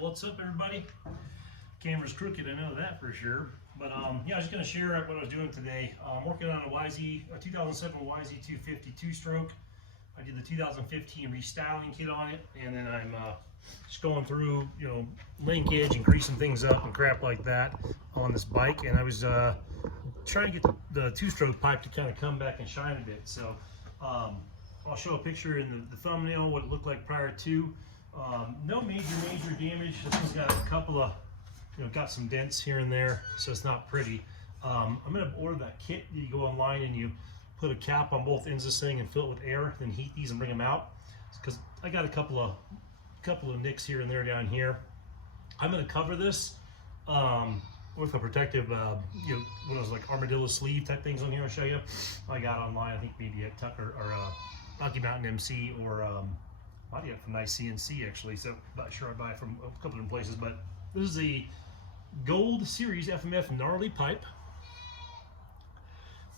What's up, everybody? Camera's crooked, I know that for sure. But yeah, I was just gonna share what I was doing today. I'm working on a 2007 YZ250 two-stroke. I did the 2015 restyling kit on it, and then I'm just going through, linkage and greasing things up and crap like that on this bike. And I was trying to get the two-stroke pipe to kind of come back and shine a bit. So I'll show a picture in the thumbnail what it looked like prior to. No major damage. This one's got a couple of, got some dents here and there, so it's not pretty. I'm gonna order that kit. You go online and you put a cap on both ends of this thing and fill it with air, then heat these and bring them out. Because I got a couple of nicks here and there down here. I'm gonna cover this with a protective, one of those like armadillo sleeve type things on here. I'll show you. I got online, I think maybe at Tucker or Rocky Mountain MC or I got it from Nice CNC actually, so I'm not sure I buy it from a couple different places. But this is a Gold Series Fmf Gnarly pipe.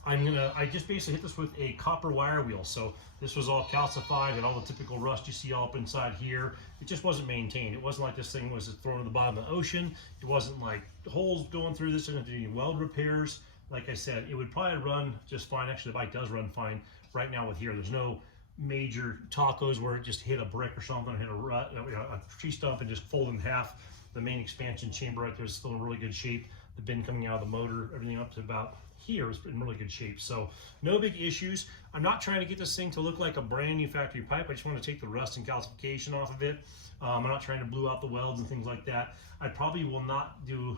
I just basically hit this with a copper wire wheel. So this was all calcified and all the typical rust you see all up inside here. It just wasn't maintained. It wasn't like this thing was thrown to the bottom of the ocean. It wasn't like holes going through this. It didn't do any weld repairs. Like I said, it would probably run just fine. Actually, the bike does run fine right now with here. There's no major tacos where it just hit a brick or something, hit a tree stump and just fold in half. The main expansion chamber right there is still in really good shape. The bin coming out of the motor, everything up to about here is in really good shape. So no big issues. I'm not trying to get this thing to look like a brand new factory pipe. I just want to take the rust and calcification off of it. I'm not trying to blue out the welds and things like that. I probably will not do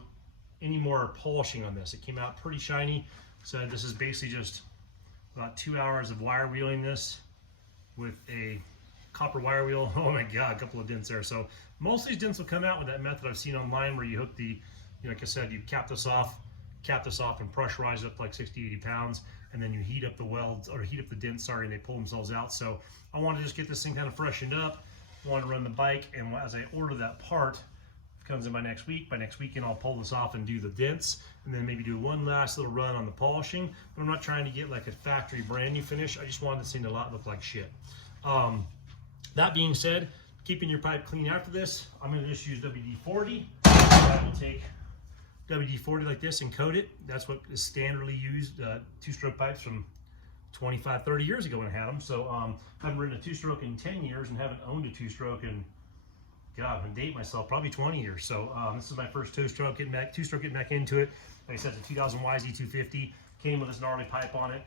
any more polishing on this. It came out pretty shiny. So this is basically just about 2 hours of wire wheeling this with a copper wire wheel. Oh my God, a couple of dents there. So most of these dents will come out with that method I've seen online where you hook the, like I said, you cap this off and pressurize it up to like 60, 80 pounds, and then you heat up the welds, or heat up the dents, sorry, and they pull themselves out. So I want to just get this thing kind of freshened up. I want to run the bike, and as I order that part, it comes in by next weekend, I'll pull this off and do the dents, and then maybe do one last little run on the polishing. But I'm not trying to get like a factory brand new finish. I just wanted this thing to not look like shit. That being said, keeping your pipe clean after this, I'm going to just use WD-40. I will take WD-40 like this and coat it. That's what is standardly used, two-stroke pipes from 25, 30 years ago when I had them. So I haven't ridden a two-stroke in 10 years and haven't owned a two-stroke in, God, I'm gonna date myself, probably 20 years. So this is my first two-stroke getting back into it. Like I said, it's a 2000 YZ250, came with this gnarly pipe on it.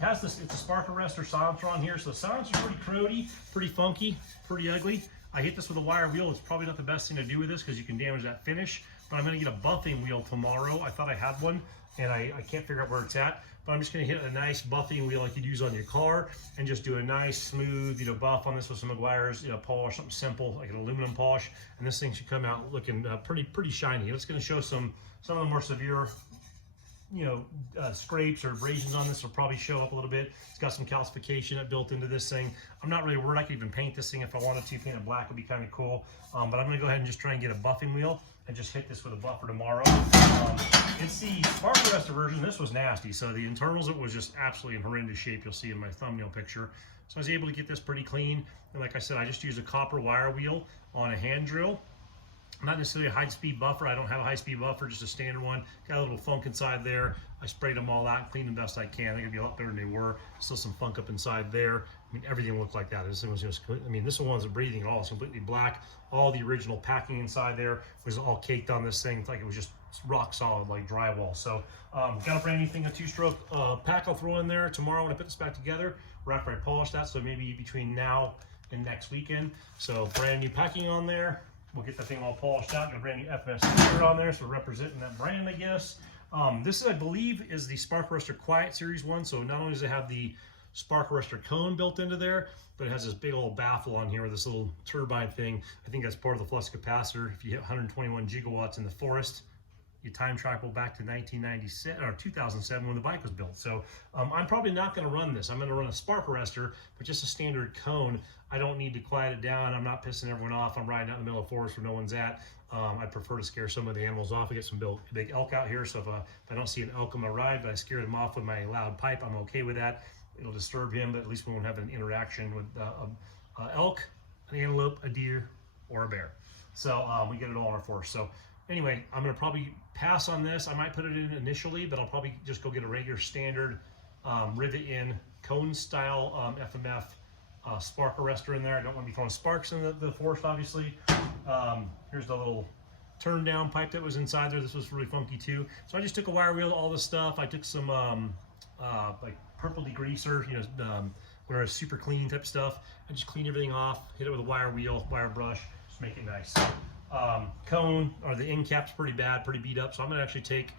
Has this, it's a spark arrestor silencer on here. So the silencer's pretty crody, pretty funky, pretty ugly. I hit this with a wire wheel. It's probably not the best thing to do with this because you can damage that finish. But I'm gonna get a buffing wheel tomorrow. I thought I had one and I can't figure out where it's at. But I'm just gonna hit a nice buffing wheel like you'd use on your car and just do a nice smooth, buff on this with some Meguiar's, polish, something simple like an aluminum polish. And this thing should come out looking pretty shiny. It's gonna show some of the more severe, scrapes or abrasions on this will probably show up a little bit. It's got some calcification built into this thing. I'm not really worried. I could even paint this thing if I wanted to. Paint it black would be kind of cool. But I'm gonna go ahead and just try and get a buffing wheel and just hit this with a buffer tomorrow. It's the spark arrestor version. This was nasty. So the internals, it was just absolutely in horrendous shape. You'll see in my thumbnail picture. So I was able to get this pretty clean. And like I said, I just used a copper wire wheel on a hand drill. Not necessarily a high-speed buffer. I don't have a high-speed buffer, just a standard one. Got a little funk inside there. I sprayed them all out and cleaned them best I can. They're gonna be a lot better than they were. Still some funk up inside there. I mean, everything looked like that. This thing was just, this one wasn't breathing at all. It's completely black. All the original packing inside there was all caked on this thing. It's like it was just rock solid, like drywall. So got a brand new thing, a two-stroke pack I'll throw in there tomorrow when I put this back together, or after I polish that. So maybe between now and next weekend. So brand new packing on there. We'll get the thing all polished out. Got a brand new FMS sticker on there, so we're representing that brand, I guess. This, I believe, is the Spark Arrestor Quiet Series one. So not only does it have the spark arrestor cone built into there, but it has this big old baffle on here with this little turbine thing. I think that's part of the flux capacitor. If you hit 121 gigawatts in the forest, you time travel back to 1997 or 2007 when the bike was built. So I'm probably not going to run this. I'm going to run a spark arrestor, but just a standard cone. I don't need to quiet it down. I'm not pissing everyone off. I'm riding out in the middle of the forest where no one's at. I prefer to scare some of the animals off. I get some big elk out here, so if I don't see an elk on my ride, but I scare them off with my loud pipe, I'm okay with that. It'll disturb him, but at least we won't have an interaction with elk, an antelope, a deer, or a bear. So we get it all on our force. So anyway, I'm gonna probably pass on this. I might put it in initially, but I'll probably just go get a regular standard rivet in cone style FMF spark arrestor in there. I don't want to be throwing sparks in the forest, obviously. Here's the little turn down pipe that was inside there. This was really funky too. So I just took a wire wheel, all this stuff. I took some like purple degreaser, you know, where it's super clean type stuff. I just cleaned everything off, hit it with a wire wheel, wire brush, just make it nice. Cone, or the end cap's pretty bad, pretty beat up. So I'm gonna actually take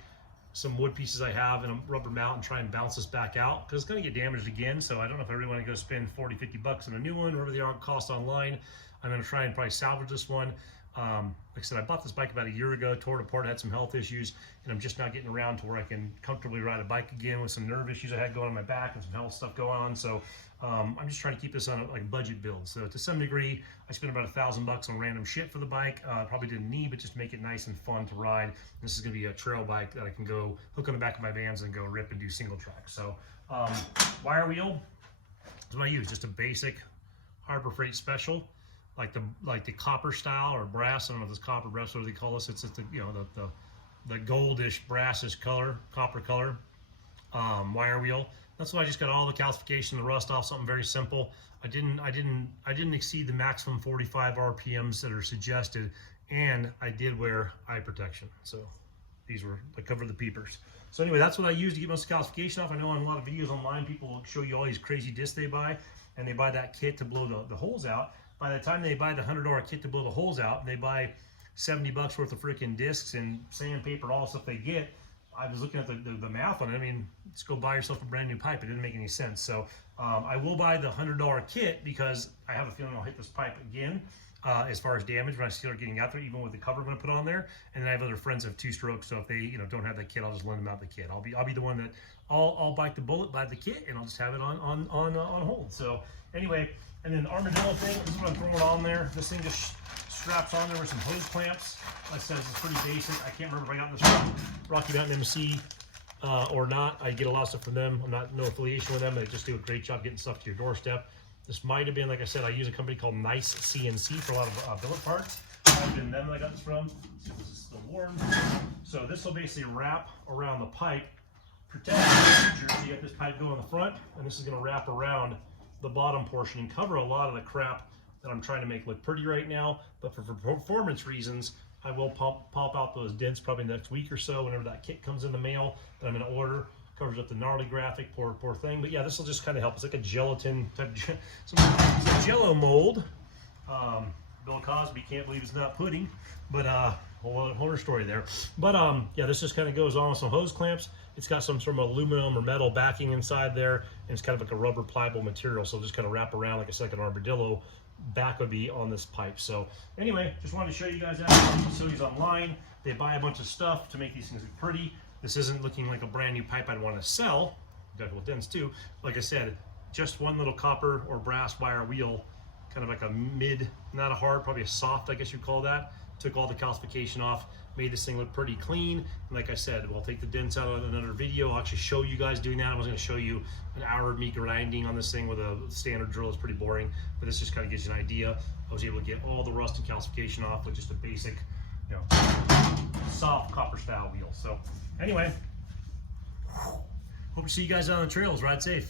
some wood pieces I have and a rubber mount and try and bounce this back out, because it's gonna get damaged again. So I don't know if I really wanna go spend 40, 50 bucks on a new one, whatever they are cost online. I'm gonna try and probably salvage this one. Like I said, I bought this bike about a year ago, tore it apart, had some health issues, and I'm just not getting around to where I can comfortably ride a bike again with some nerve issues I had going on my back and some health stuff going on. So I'm just trying to keep this on a budget build. So to some degree, I spent about $1,000 on random shit for the bike. Probably didn't need, but just to make it nice and fun to ride. This is gonna be a trail bike that I can go hook on the back of my Vans and go rip and do single track. So wire wheel is what I use, just a basic Harbor Freight special. Like the copper style or brass. I don't know if it's copper, brass, what do they call this? It's the, you know, the goldish, brassish color, copper color wire wheel. That's why I just got all the calcification, the rust off, something very simple. I didn't exceed the maximum 45 RPMs that are suggested, and I did wear eye protection. So these were, I covered the peepers. So anyway, that's what I use to get most calcification off. I know on a lot of videos online, people will show you all these crazy discs they buy, and they buy that kit to blow the holes out. By the time they buy the $100 kit to blow the holes out, and they buy 70 bucks worth of freaking discs and sandpaper and all the stuff they get, I was looking at the math on it. I mean, just go buy yourself a brand new pipe. It didn't make any sense. So I will buy the $100 kit, because I have a feeling I'll hit this pipe again as far as damage when I start getting out there, even with the cover I'm going to put on there. And then I have other friends who have 2-stroke, so if they don't have that kit, I'll just lend them out the kit. I'll be the one that I'll bite the bullet, buy the kit, and I'll just have it on hold. So anyway. And then the armadillo thing, this is what I'm throwing on there. This thing just straps on there with some hose clamps. Like I said, it's pretty basic. I can't remember if I got this from Rocky Mountain MC or not. I get a lot of stuff from them. I'm not no affiliation with them. They just do a great job getting stuff to your doorstep. This might have been, like I said, I use a company called Nice CNC for a lot of billet parts. Might have been them that I got this from. Let's see if this is still warm. So this will basically wrap around the pipe, protect the so you got this pipe going in the front, and this is going to wrap around the bottom portion and cover a lot of the crap that I'm trying to make look pretty right now. But for performance reasons, I will pop out those dents probably next week or so, whenever that kit comes in the mail that I'm going to order. Covers up the gnarly graphic, poor thing. But yeah, this will just kind of help. It's like a gelatin type, some jello mold. Bill Cosby can't believe it's not pudding, but whole other story there. But yeah, this just kind of goes on with some hose clamps. It's got some sort of aluminum or metal backing inside there, and it's kind of like a rubber pliable material, so just kind of wrap around like a second armadillo back would be on this pipe. So anyway, just wanted to show you guys that. Facilities online, they buy a bunch of stuff to make these things look pretty. This isn't looking like a brand new pipe I'd want to sell. Definitely dents too. Like I said, just one little copper or brass wire wheel, kind of like a mid, not a hard, probably a soft, I guess you'd call that. Took all the calcification off, made this thing look pretty clean. And like I said, we'll take the dents out of another video. I'll actually show you guys doing that. I was going to show you an hour of me grinding on this thing with a standard drill. It's pretty boring, but this just kind of gives you an idea. I was able to get all the rust and calcification off with just a basic, soft copper style wheel. So anyway, hope to see you guys out on the trails. Ride safe.